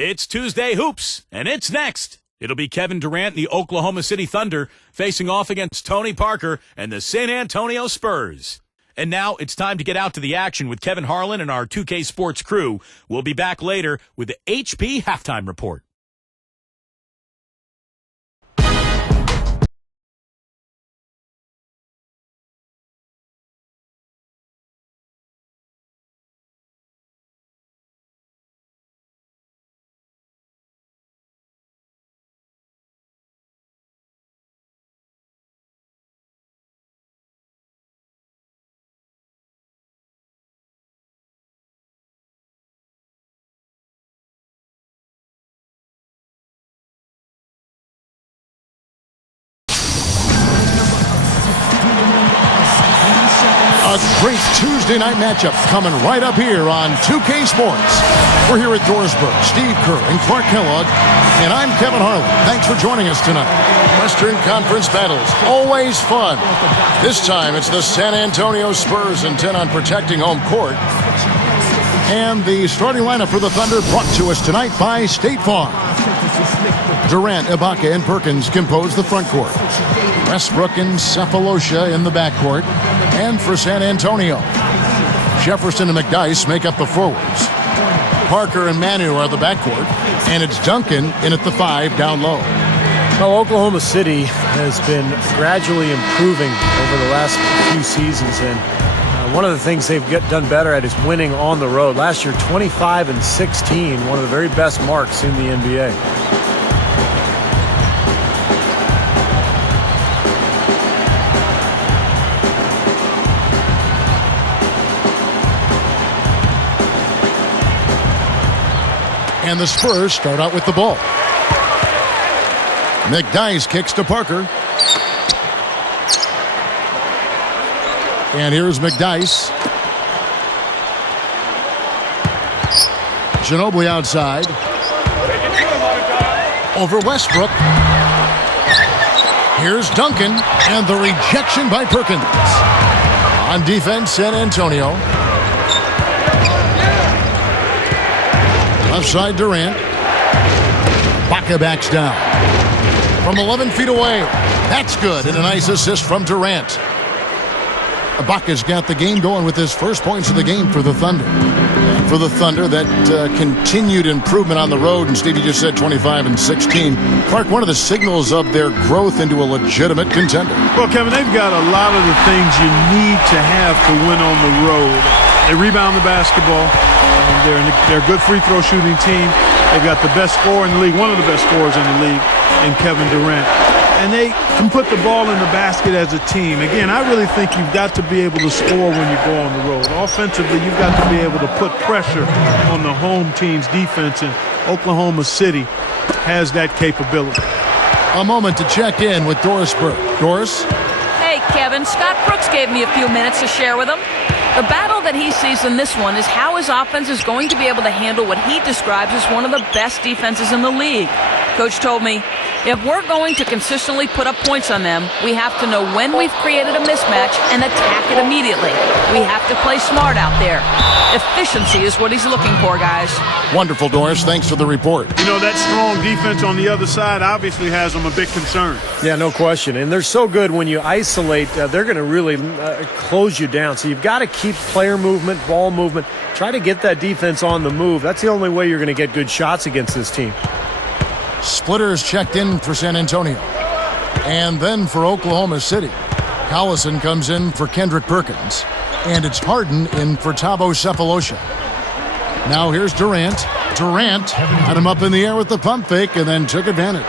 It's Tuesday Hoops, and it's next. It'll be Kevin Durant and the Oklahoma City Thunder facing off against Tony Parker and the San Antonio Spurs. And now it's time to get out to the action with Kevin Harlan and our 2K Sports crew. We'll be back later with the HP Halftime Report. A great Tuesday night matchup coming right up here on 2K Sports. We're here at Dorsburg, Steve Kerr and Clark Kellogg, and I'm Kevin Harlan. Thanks for joining us tonight. Western Conference battles, always fun. This time it's the San Antonio Spurs intent on protecting home court. And the starting lineup for the Thunder brought to us tonight by State Farm. Durant, Ibaka, and Perkins compose the front court. Westbrook and Cephalosha in the backcourt. And for San Antonio, Jefferson and McDyess make up the forwards. Parker and Manu are the backcourt. And it's Duncan in at the 5 down low. Well, Oklahoma City has been gradually improving over the last few seasons, and one of the things they've done better at is winning on the road. Last year, 25-16, one of the very best marks in the NBA. And the Spurs start out with the ball. McDyess kicks to Parker. And here's McDyess. Ginobili outside. Over Westbrook. Here's Duncan. And the rejection by Perkins. On defense, San Antonio. Left side, Durant. Ibaka backs down. From 11 feet away. That's good. And a nice assist from Durant. Ibaka's got the game going with his first points of the game for the Thunder. For the Thunder, that continued improvement on the road. And Steve, you just said 25-16. Clark, one of the signals of their growth into a legitimate contender. Well, Kevin, they've got a lot of the things you need to have to win on the road. They rebound the basketball. They're a good free throw shooting team. They've got the best scorer in the league, one of the best scorers in the league, in Kevin Durant. And they can put the ball in the basket as a team. Again, I really think you've got to be able to score when you go on the road. Offensively, you've got to be able to put pressure on the home team's defense, and Oklahoma City has that capability. A moment to check in with Doris Burke. Doris? Hey, Kevin. Scott Brooks gave me a few minutes to share with him. The battle that he sees in this one is how his offense is going to be able to handle what he describes as one of the best defenses in the league. Coach told me, if we're going to consistently put up points on them, we have to know when we've created a mismatch and attack it immediately. We have to play smart out there. Efficiency is what he's looking for, guys. Wonderful, Doris. Thanks for the report. You know, that strong defense on the other side obviously has them a big concern. Yeah, no question. And they're so good when you isolate, they're going to really close you down. So you've got to keep player movement, ball movement. Try to get that defense on the move. That's the only way you're going to get good shots against this team. Splitters checked in for San Antonio. And then for Oklahoma City, Collison comes in for Kendrick Perkins. And it's Harden in for Thabo Cephalosha. Now here's Durant. Durant had him up in the air with the pump fake and then took advantage.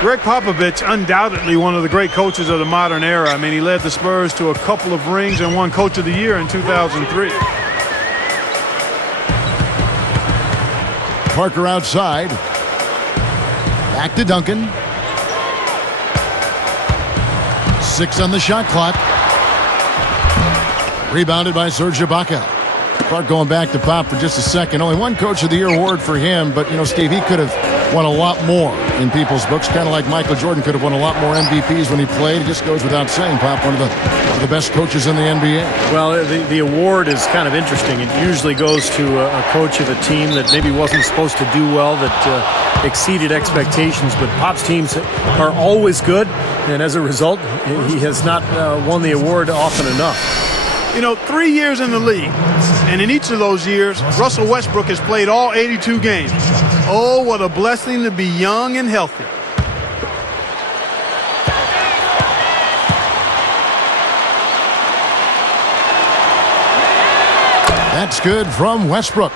Greg Popovich, undoubtedly one of the great coaches of the modern era. I mean, he led the Spurs to a couple of rings and won Coach of the Year in 2003. Parker outside. Back to Duncan. 6 on the shot clock. Rebounded by Serge Ibaka. Clark, going back to Pop for just a second. Only one Coach of the Year award for him, but, Steve, he could have won a lot more in people's books, kind of like Michael Jordan could have won a lot more MVPs when he played. It just goes without saying, Pop, one of the best coaches in the NBA. Well, the award is kind of interesting. It usually goes to a coach of a team that maybe wasn't supposed to do well, that exceeded expectations, but Pop's teams are always good, and as a result, he has not won the award often enough. 3 years in the league, and in each of those years, Russell Westbrook has played all 82 games. Oh, what a blessing to be young and healthy. That's good from Westbrook.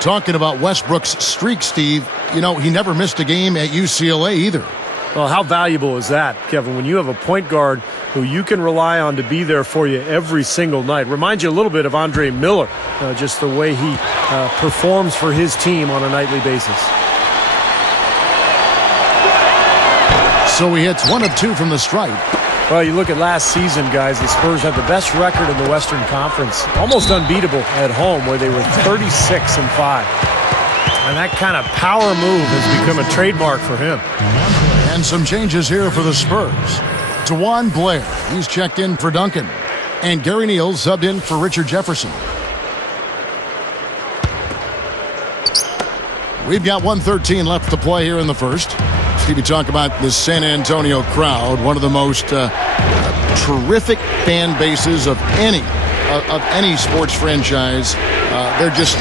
Talking about Westbrook's streak, Steve, he never missed a game at UCLA either. Well, how valuable is that, Kevin, when you have a point guard who you can rely on to be there for you every single night? Reminds you a little bit of Andre Miller, just the way he performs for his team on a nightly basis. So he hits 1 of 2 from the stripe. Well, you look at last season, guys, the Spurs had the best record in the Western Conference, almost unbeatable at home, where they were 36-5. And that kind of power move has become a trademark for him. And some changes here for the Spurs. DeJuan Blair, he's checked in for Duncan. And Gary Neal subbed in for Richard Jefferson. We've got 1:13 left to play here in the first. Stevie, talk about the San Antonio crowd, one of the most terrific fan bases of any sports franchise. They're just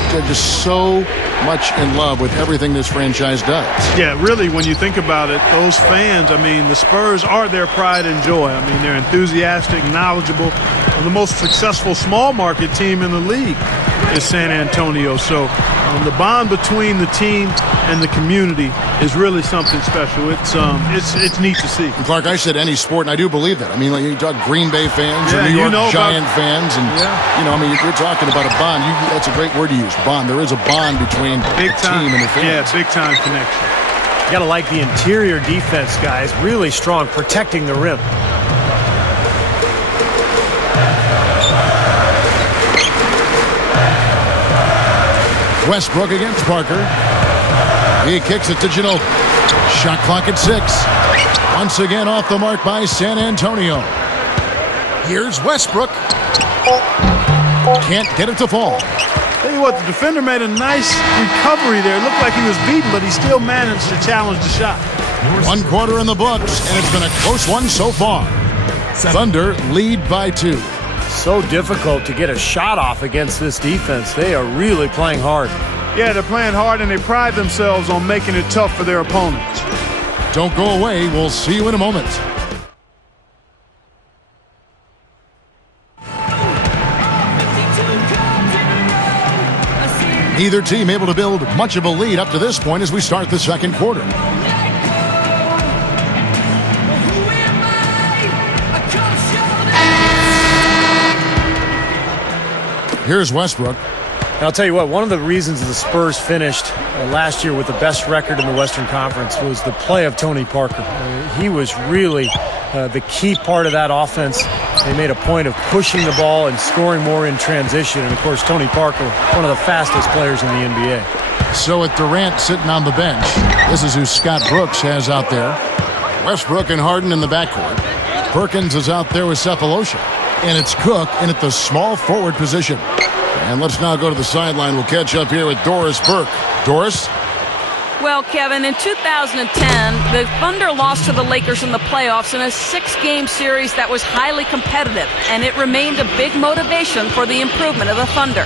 so much in love with everything this franchise does. Yeah, really, when you think about it, those fans, the Spurs are their pride and joy. They're enthusiastic, knowledgeable. And the most successful small market team in the league is San Antonio. So the bond between the team and the community is really something special. It's neat to see. And Clark, I said any sport, and I do believe that. Like you talk Green Bay fans or Yeah, New York Giant fans, and Yeah. you're talking about a bond. That's a great word to use, bond. There is a bond between the team and the fans. Yeah, big time connection. You got to like the interior defense, guys. Really strong, protecting the rim. Westbrook against Parker. He kicks it to Ginobili. Shot clock at 6. Once again off the mark by San Antonio. Here's Westbrook. Can't get it to fall. Tell you what, the defender made a nice recovery there. It looked like he was beaten, but he still managed to challenge the shot. 1 quarter in the books, and it's been a close one so far. Thunder lead by 2. So difficult to get a shot off against this defense. They are really playing hard. Yeah, they're playing hard, and they pride themselves on making it tough for their opponents. Don't go away. We'll see you in a moment. Neither team able to build much of a lead up to this point as we start the second quarter. Here's Westbrook. And I'll tell you what, one of the reasons the Spurs finished last year with the best record in the Western Conference was the play of Tony Parker. He was really the key part of that offense. They made a point of pushing the ball and scoring more in transition. And, of course, Tony Parker, one of the fastest players in the NBA. So with Durant sitting on the bench, this is who Scott Brooks has out there. Westbrook and Harden in the backcourt. Perkins is out there with Cephalosha. And it's Cook in at the small forward position. And let's now go to the sideline. We'll catch up here with Doris Burke. Doris? Well, Kevin, in 2010, the Thunder lost to the Lakers in the playoffs in a 6-game series that was highly competitive, and it remained a big motivation for the improvement of the Thunder.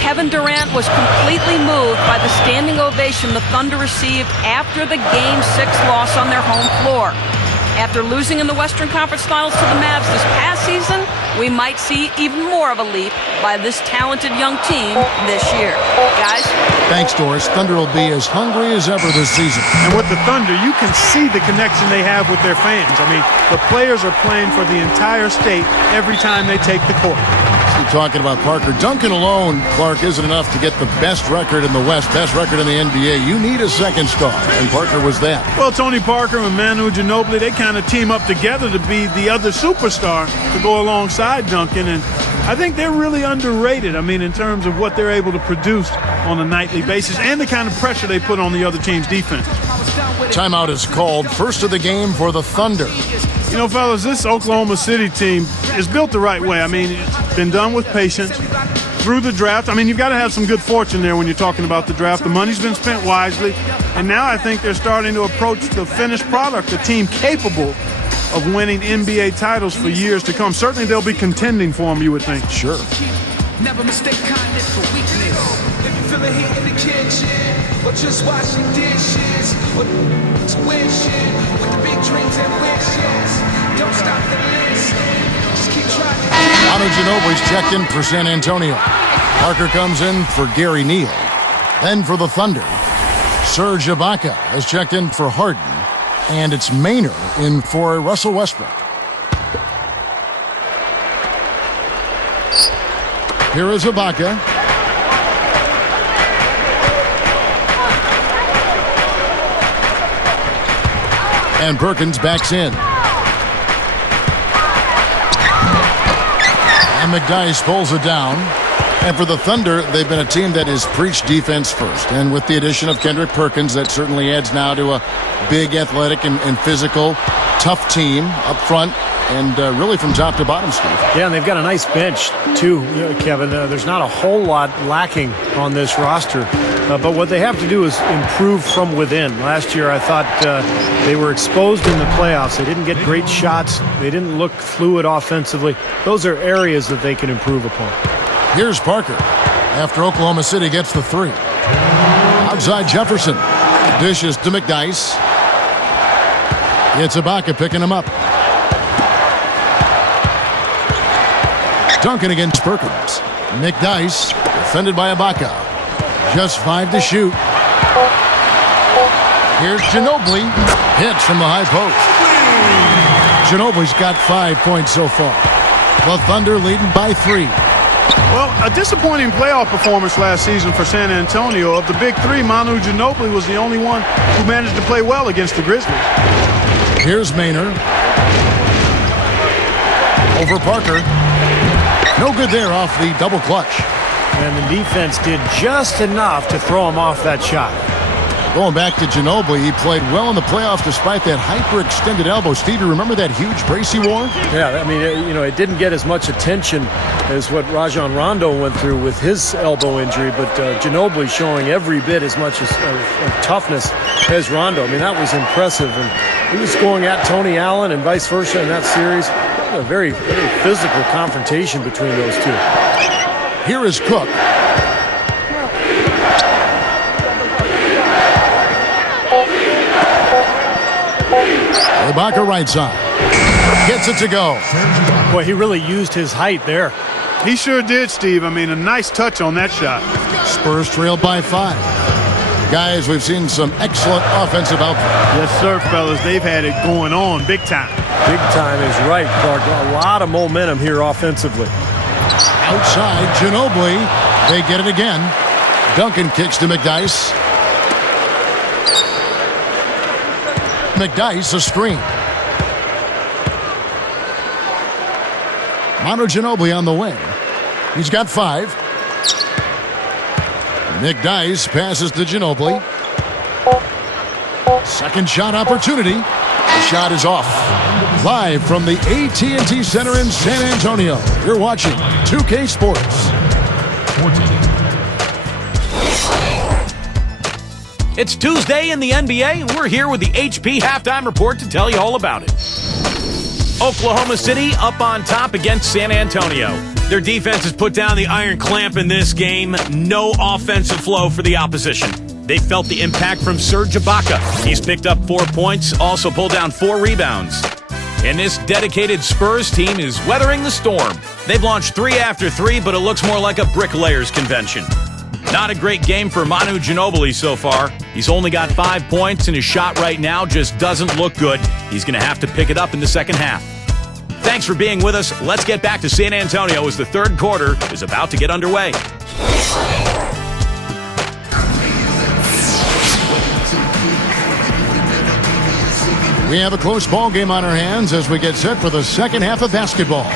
Kevin Durant was completely moved by the standing ovation the Thunder received after the Game 6 loss on their home floor. After losing in the Western Conference Finals to the Mavs this past season, we might see even more of a leap by this talented young team this year. Guys? Thanks, Doris. Thunder will be as hungry as ever this season. And with the Thunder, you can see the connection they have with their fans. The players are playing for the entire state every time they take the court. Keep talking about Parker. Duncan alone, Clark, isn't enough to get the best record in the West, best record in the NBA. You need a second star, and Parker was that. Well, Tony Parker and Manu Ginobili, they kind of team up together to be the other superstar to go alongside Duncan. And I think they're really underrated. I mean, in terms of what they're able to produce on a nightly basis and the kind of pressure they put on the other team's defense. Timeout is called. First of the game for the Thunder. You know, fellas, this Oklahoma City team is built the right way. I mean, it's been done with patience through the draft. I mean, you've got to have some good fortune there when you're talking about the draft. The money's been spent wisely, and now I think they're starting to approach the finished product, a team capable of winning NBA titles for years to come. Certainly they'll be contending for them, you would think. Sure. Never mistake kindness for weakness. If you feel a heat in the kitchen, or just washing dishes, or tuition, with the big dreams and wishes, don't stop the list. Just keep trying. Manu Ginobili's checked in for San Antonio. Parker comes in for Gary Neal. Then for the Thunder, Serge Ibaka has checked in for Harden. And it's Maynard in for Russell Westbrook. Here is Ibaka. And Perkins backs in. And McDyess pulls it down. And for the Thunder, they've been a team that has preached defense first. And with the addition of Kendrick Perkins, that certainly adds now to a big, athletic, and physical, tough team up front. And really from top to bottom, Steve. Yeah, and they've got a nice bench, too, Kevin. There's not a whole lot lacking on this roster. But what they have to do is improve from within. Last year, I thought they were exposed in the playoffs. They didn't get great shots. They didn't look fluid offensively. Those are areas that they can improve upon. Here's Parker after Oklahoma City gets the three. Outside Jefferson. Dishes to McDyess. It's Ibaka picking him up. Duncan against Perkins. McDyess defended by Ibaka. Just 5 to shoot. Here's Ginobili. Hits from the high post. Ginobili's got 5 points so far. The Thunder leading by 3. Well, a disappointing playoff performance last season for San Antonio. Of the big three, Manu Ginobili was the only one who managed to play well against the Grizzlies. Here's Maynard. Over Parker. No good there off the double clutch. And the defense did just enough to throw him off that shot. Going back to Ginobili, he played well in the playoffs despite that hyperextended elbow. Steve, you remember that huge brace he wore? Yeah, I mean, it didn't get as much attention as what Rajon Rondo went through with his elbow injury, but Ginobili showing every bit as much as toughness as Rondo. I mean, that was impressive. And he was going at Tony Allen and vice versa in that series. A very, very physical confrontation between those two. Here is Cook. Ibaka right side. Gets it to go. Boy, he really used his height there. He sure did, Steve. I mean, a nice touch on that shot. Spurs trail by 5. Guys, we've seen some excellent offensive output. Yes, sir, fellas. They've had it going on big time. Big time is right, Clark. A lot of momentum here offensively. Outside, Ginobili. They get it again. Duncan kicks to McDyess. McDyess a screen. Manu Ginobili on the wing. He's got 5. McDyess passes to Ginobili. Second shot opportunity. The shot is off. Live from the AT&T Center in San Antonio, you're watching 2K Sports. It's Tuesday in the NBA, and we're here with the HP Halftime Report to tell you all about it. Oklahoma City up on top against San Antonio. Their defense has put down the iron clamp in this game. No offensive flow for the opposition. They felt the impact from Serge Ibaka. He's picked up 4 points, also pulled down 4 rebounds. And this dedicated Spurs team is weathering the storm. They've launched 3 after 3, but it looks more like a bricklayers convention. Not a great game for Manu Ginobili so far. He's only got 5 points, and his shot right now just doesn't look good. He's going to have to pick it up in the second half. Thanks for being with us. Let's get back to San Antonio as the third quarter is about to get underway. We have a close ball game on our hands as we get set for the second half of basketball.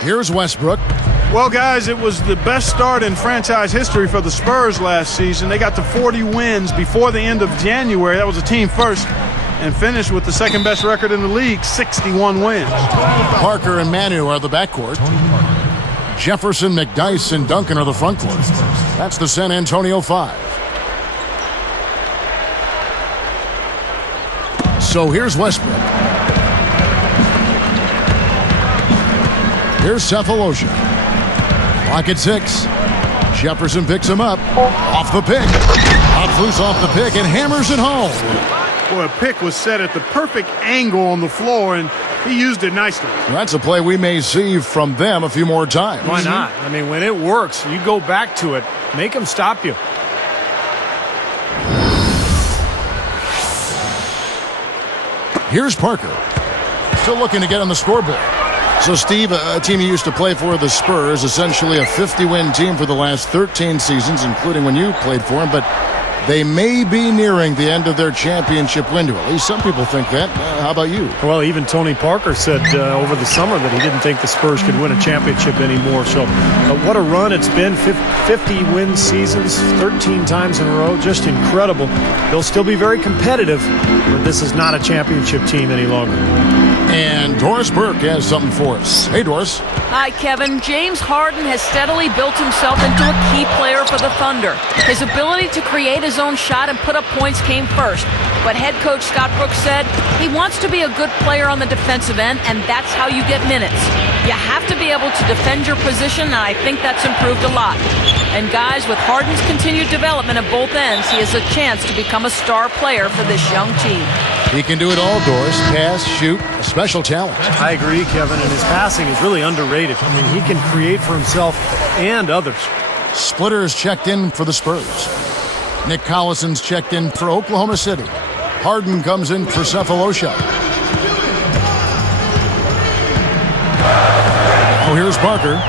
Here's Westbrook. Well, guys, it was the best start in franchise history for the Spurs last season. They got to 40 wins before the end of January. That was a team first, and finished with the second best record in the league, 61 wins. Parker and Manu are the backcourt. Jefferson, McDyess, and Duncan are the front court. That's the San Antonio 5. So here's Westbrook. Here's Cephalosha. Clock at 6. Jefferson picks him up. Off the pick. Pops loose off the pick and hammers it home. Boy, a pick was set at the perfect angle on the floor, and he used it nicely. That's a play we may see from them a few more times. Why not? I mean, when it works, you go back to it. Make them stop you. Here's Parker. Still looking to get on the scoreboard. So, Steve, a team you used to play for, the Spurs, essentially a 50-win team for the last 13 seasons, including when you played for them, but they may be nearing the end of their championship window. At least some people think that. How about you? Well, even Tony Parker said over the summer that he didn't think the Spurs could win a championship anymore. So what a run it's been. 50-win seasons, 13 times in a row. Just incredible. They'll still be very competitive, but this is not a championship team any longer. And Doris Burke has something for us. Hey, Doris. Hi, Kevin. James Harden has steadily built himself into a key player for the Thunder. His ability to create his own shot and put up points came first. But head coach Scott Brooks said he wants to be a good player on the defensive end, and that's how you get minutes. You have to be able to defend your position, and I think that's improved a lot. And guys, with Harden's continued development at both ends, he has a chance to become a star player for this young team. He can do it all, Doris. Pass, shoot, a special talent. I agree, Kevin, and his passing is really underrated. I mean, he can create for himself and others. Splitter's checked in for the Spurs. Nick Collison's checked in for Oklahoma City. Harden comes in for Cephalosha. Oh, here's Parker.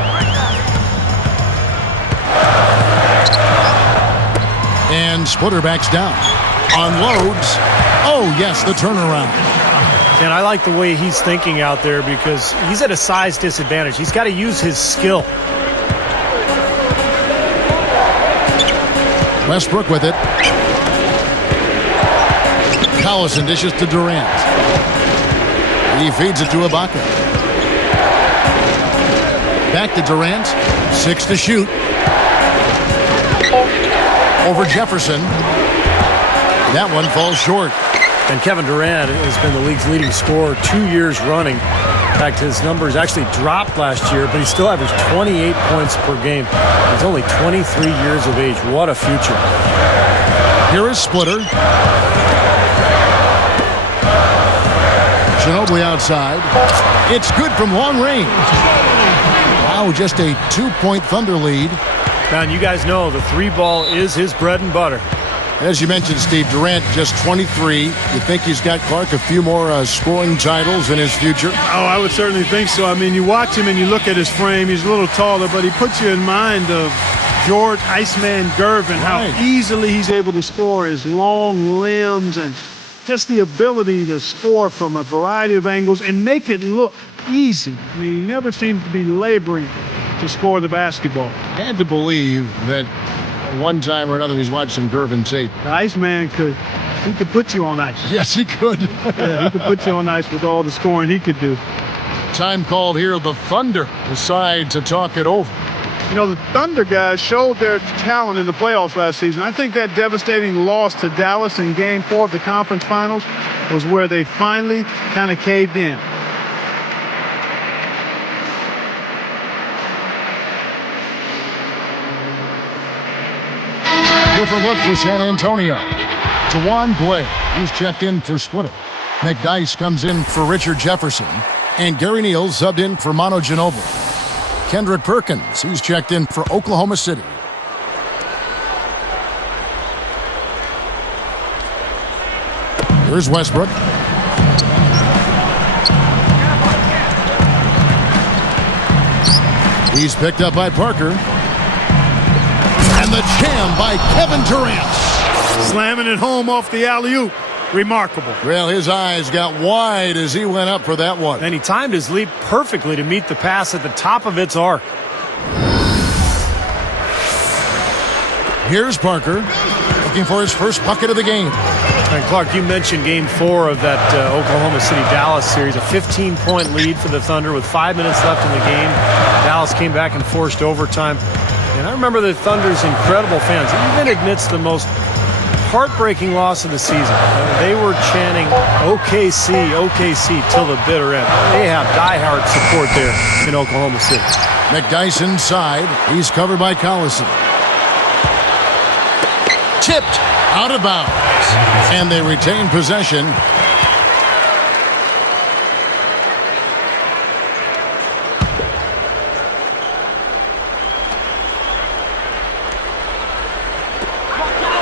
And Splitter backs down. Unloads. Oh, yes, the turnaround. And I like the way he's thinking out there because he's at a size disadvantage. He's got to use his skill. Westbrook with it. Collison dishes to Durant. He feeds it to Ibaka. Back to Durant. 6 to shoot. Over Jefferson. That one falls short. And Kevin Durant has been the league's leading scorer 2 years running. In fact, his numbers actually dropped last year, but he still averaged 28 points per game. He's only 23 years of age. What a future. Here is Splitter. Ginobili outside. It's good from long range. Wow, just a 2-point Thunder lead. Now, and you guys know the 3-ball is his bread and butter. As you mentioned, Steve, Durant just 23. You think he's got, Clark, a few more scoring titles in his future? Oh, I would certainly think so. I mean, you watch him and you look at his frame. He's a little taller, but he puts you in mind of George Iceman Gervin, how easily he's able to score, his long limbs and just the ability to score from a variety of angles and make it look easy. I mean, he never seems to be laboring to score the basketball. Had to believe that one time or another he's watched some Gervin tape. The Iceman could put you on ice. Yes, he could. Yeah, he could put you on ice with all the scoring he could do. Time called here. The Thunder decide to talk it over. You know, the Thunder guys showed their talent in the playoffs last season. I think that devastating loss to Dallas in Game 4 of the conference finals was where they finally kind of caved in. Different look for San Antonio. Tawan Blake, he's checked in for Splitter. McDyess comes in for Richard Jefferson. And Gary Neal subbed in for Manu Ginobili. Kendrick Perkins, he's checked in for Oklahoma City. Here's Westbrook. He's picked up by Parker. And the jam by Kevin Durant. Slamming it home off the alley-oop. Remarkable. Well, his eyes got wide as he went up for that one. And he timed his leap perfectly to meet the pass at the top of its arc. Here's Parker looking for his first bucket of the game. And Clark, you mentioned Game 4 of that Oklahoma City-Dallas series, a 15-point lead for the Thunder with 5 minutes left in the game. Dallas came back and forced overtime. And I remember the Thunder's incredible fans, even amidst the most heartbreaking loss of the season. They were chanting OKC, OKC till the bitter end. They have diehard support there in Oklahoma City. McDyess inside. He's covered by Collison. Tipped out of bounds. And they retain possession.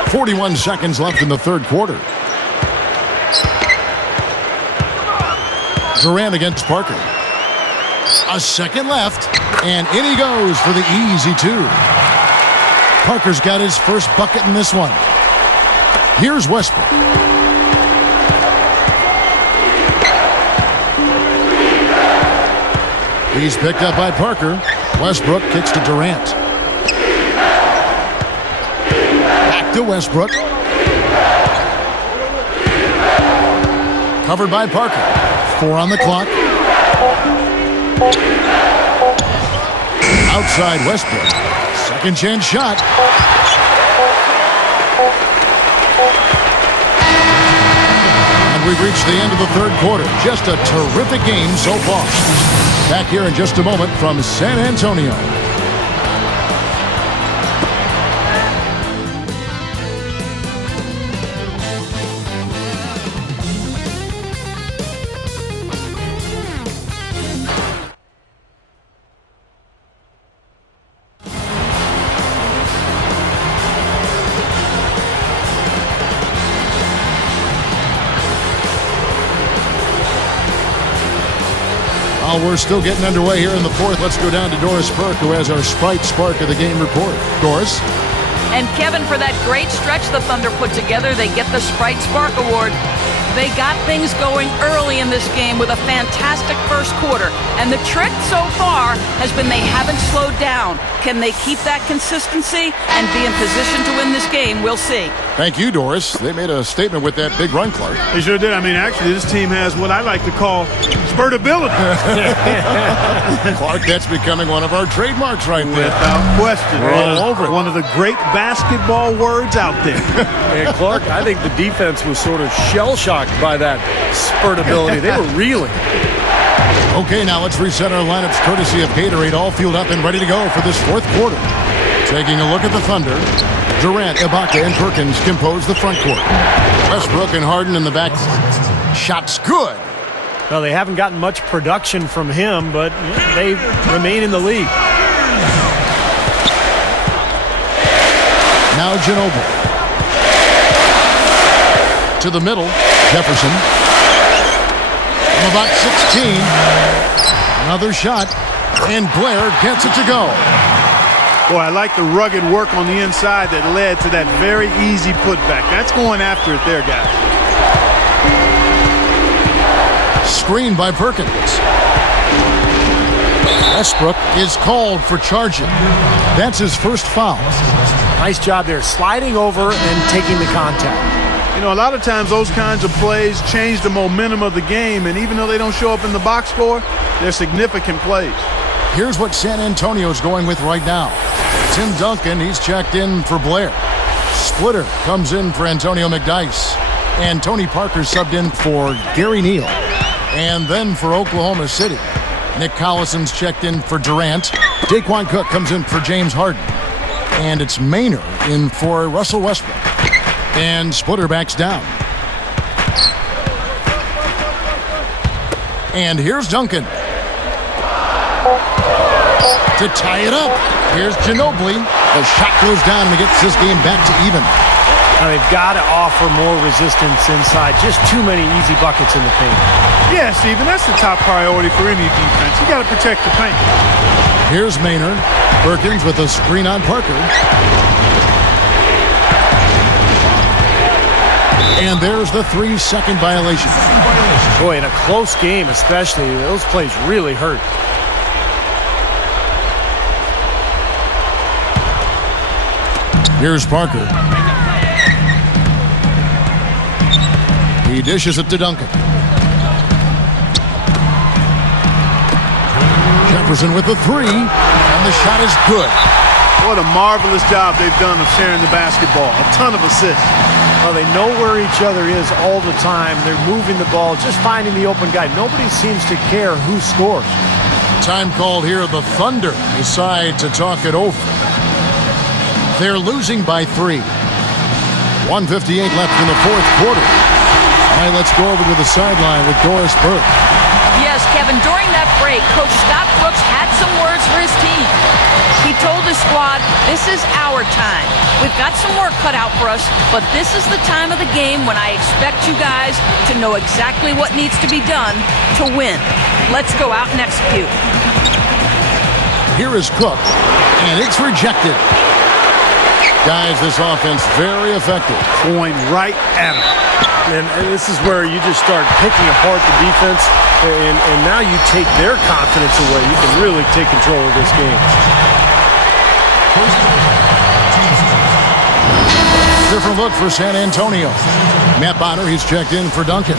.41 seconds left in the third quarter. Durant against Parker. A second left, and in he goes for the easy two. Parker's got his first bucket in this one. Here's Westbrook. He's picked up by Parker. Westbrook kicks to Durant. Back to Westbrook. Covered by Parker. 4 on the clock. Outside Westbrook. Second chance shot. And we've reached the end of the third quarter. Just a terrific game so far. Back here in just a moment from San Antonio. While we're still getting underway here in the fourth, let's go down to Doris Burke, who has our Sprite Spark of the Game report. Doris? And Kevin, for that great stretch the Thunder put together, they get the Sprite Spark Award. They got things going early in this game with a fantastic first quarter. And the trick so far has been they haven't slowed down. Can they keep that consistency and be in position to win this game? We'll see. Thank you, Doris. They made a statement with that big run, Clark. They sure did. I mean, actually, this team has what I like to call spurtability. Clark, that's becoming one of our trademarks right there. Without question. We're all over it. One of the great basketball words out there. And Clark, I think the defense was sort of shell-shocked by that spurtability. They were reeling. Okay, now let's reset our lineups courtesy of Gatorade, all fueled up and ready to go for this fourth quarter. Taking a look at the Thunder, Durant, Ibaka, and Perkins compose the front court. Westbrook and Harden in the back. Shot's good. Well, they haven't gotten much production from him, but they remain in the league. Now Ginobili. To the middle, Jefferson. From about 16. Another shot, and Blair gets it to go. Boy, I like the rugged work on the inside that led to that very easy putback. That's going after it there, guys. Screen by Perkins. Westbrook is called for charging. That's his first foul. Nice job there, sliding over and taking the contact. You know, a lot of times those kinds of plays change the momentum of the game, and even though they don't show up in the box score, they're significant plays. Here's what San Antonio's going with right now. Tim Duncan, he's checked in for Blair. Splitter comes in for Antonio McDyess. And Tony Parker subbed in for Gary Neal. And then for Oklahoma City, Nick Collison's checked in for Durant. Daquan Cook comes in for James Harden. And it's Maynard in for Russell Westbrook. And Splitter backs down. And here's Duncan. To tie it up, here's Ginobili. The shot goes down and he gets this game back to even. Now they've got to offer more resistance inside. Just too many easy buckets in the paint. Yeah, Steven, that's the top priority for any defense. You got to protect the paint. Here's Maynard. Perkins with a screen on Parker. And there's the 3-second violation. Boy, in a close game especially, those plays really hurt. Here's Parker. He dishes it to Duncan. Jefferson with the 3, and the shot is good. What a marvelous job they've done of sharing the basketball. A ton of assists. Well, they know where each other is all the time. They're moving the ball, just finding the open guy. Nobody seems to care who scores. Time called here. The Thunder decide to talk it over. They're losing by 3. 1:58 left in the fourth quarter. All right, let's go over to the sideline with Doris Burke. Yes, Kevin, during that break, Coach Scott Brooks had some words for his team. He told his squad, this is our time. We've got some work cut out for us, but this is the time of the game when I expect you guys to know exactly what needs to be done to win. Let's go out and execute. Here is Cook, and it's rejected. Guys, this offense very effective. Going right at him. And this is where you just start picking apart the defense, and now you take their confidence away. You can really take control of this game. Different look for San Antonio. Matt Bonner, he's checked in for Duncan.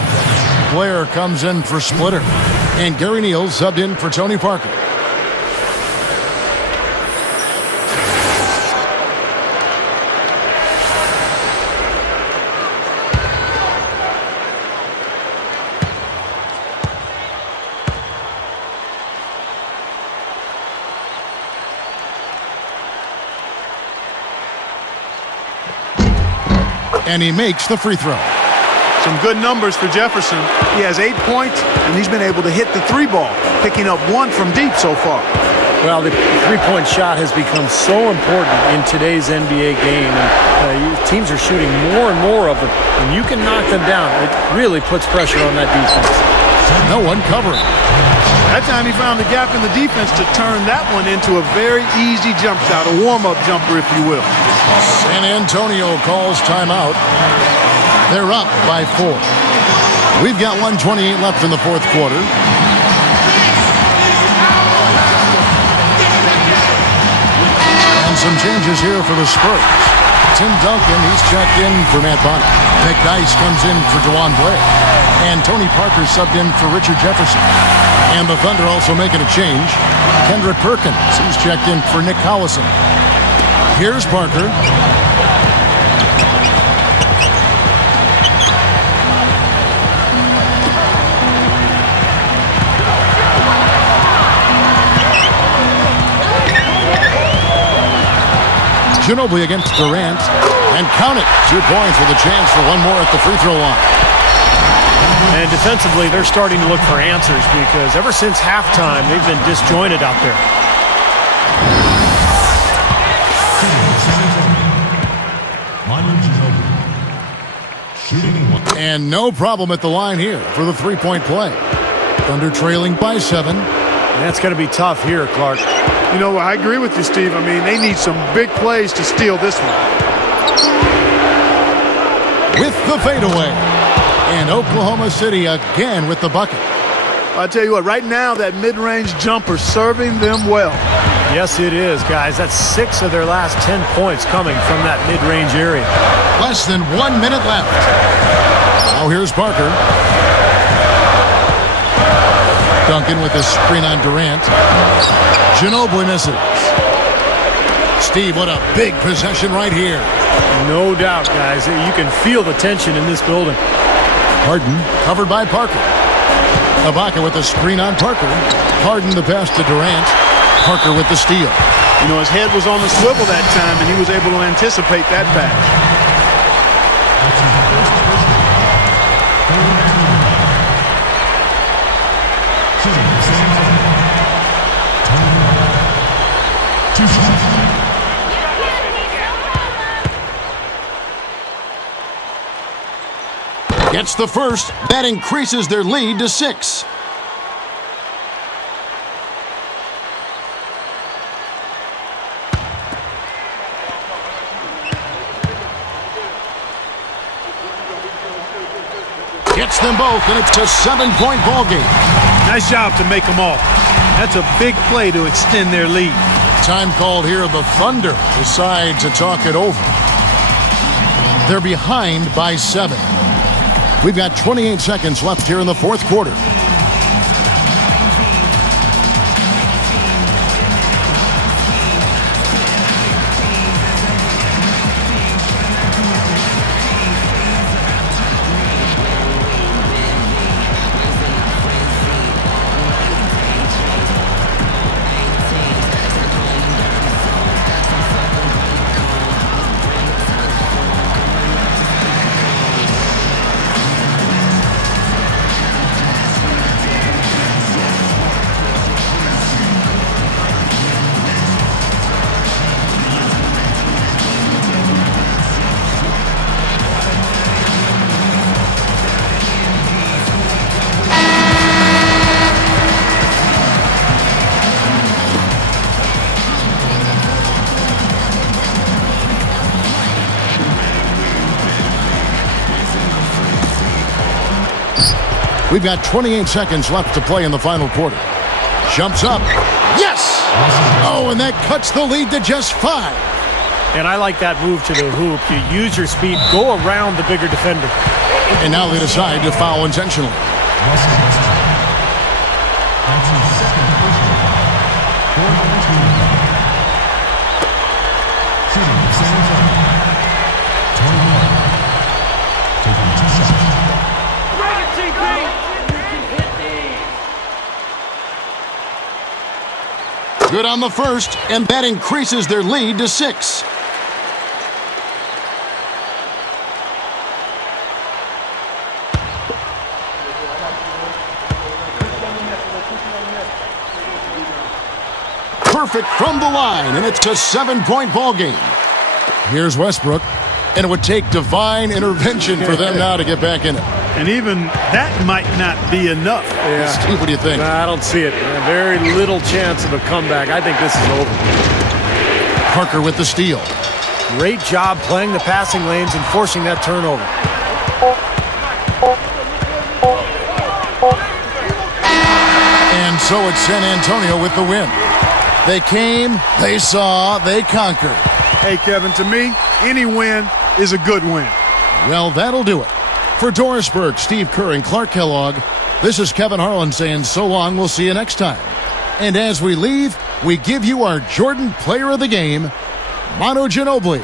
Blair comes in for Splitter. And Gary Neal subbed in for Tony Parker. And he makes the free throw. Some good numbers for Jefferson. He has 8 points, and he's been able to hit the 3-ball, picking up 1 from deep so far. Well, the three-point shot has become so important in today's NBA game, and teams are shooting more and more of them. When you can knock them down, it really puts pressure on that defense. No one covering. That time he found the gap in the defense to turn that one into a very easy jump shot, a warm-up jumper, if you will. San Antonio calls timeout. They're up by 4. We've got 1:28 left in the fourth quarter. And some changes here for the Spurs. Tim Duncan, he's checked in for Matt Bonner. Nick Dice comes in for DeJuan Blair. And Tony Parker subbed in for Richard Jefferson. And the Thunder also making a change. Kendrick Perkins, he's checked in for Nick Collison. Here's Parker. Ginobili against Durant. And count it. 2 points with a chance for one more at the free throw line. And defensively, they're starting to look for answers because ever since halftime, they've been disjointed out there. And no problem at the line here for the three-point play. Thunder trailing by 7. And that's going to be tough here, Clark. You know, I agree with you, Steve. I mean, they need some big plays to steal this one. With the fadeaway. And Oklahoma City again with the bucket. I tell you what, right now that mid-range jumper serving them well. Yes, it is, guys. That's 6 of their last 10 points coming from that mid-range area. Less than 1 minute left. Now here's Parker. Duncan with a screen on Durant. Ginobili misses. Steve, what a big possession right here. No doubt, guys. You can feel the tension in this building. Harden covered by Parker. Ibaka with a screen on Parker. Harden the pass to Durant. Parker with the steal. You know, his head was on the swivel that time, and he was able to anticipate that pass. Gets the first. That increases their lead to 6. them both, and it's a 7-point ball game. Nice job to make them all. That's a big play to extend their lead. Time called here. The Thunder decide to talk it over. They're behind by 7. We've got 28 seconds left here in the fourth quarter. We've got 28 seconds left to play in the final quarter. Jumps up. Yes! Oh, and that cuts the lead to just 5. And I like that move to the hoop. You use your speed, go around the bigger defender. And now they decide to foul intentionally. Good on the first, and that increases their lead to 6. Perfect from the line, and it's a 7-point ball game. Here's Westbrook, and it would take divine intervention for them now to get back in it. And even that might not be enough. Yeah. Steve, what do you think? I don't see it. Very little chance of a comeback. I think this is over. Parker with the steal. Great job playing the passing lanes and forcing that turnover. And so it's San Antonio with the win. They came, they saw, they conquered. Hey, Kevin, to me, any win is a good win. Well, that'll do it. For Doris Burke, Steve Kerr, and Clark Kellogg, this is Kevin Harlan saying so long. We'll see you next time. And as we leave, we give you our Jordan Player of the Game, Manu Ginobili.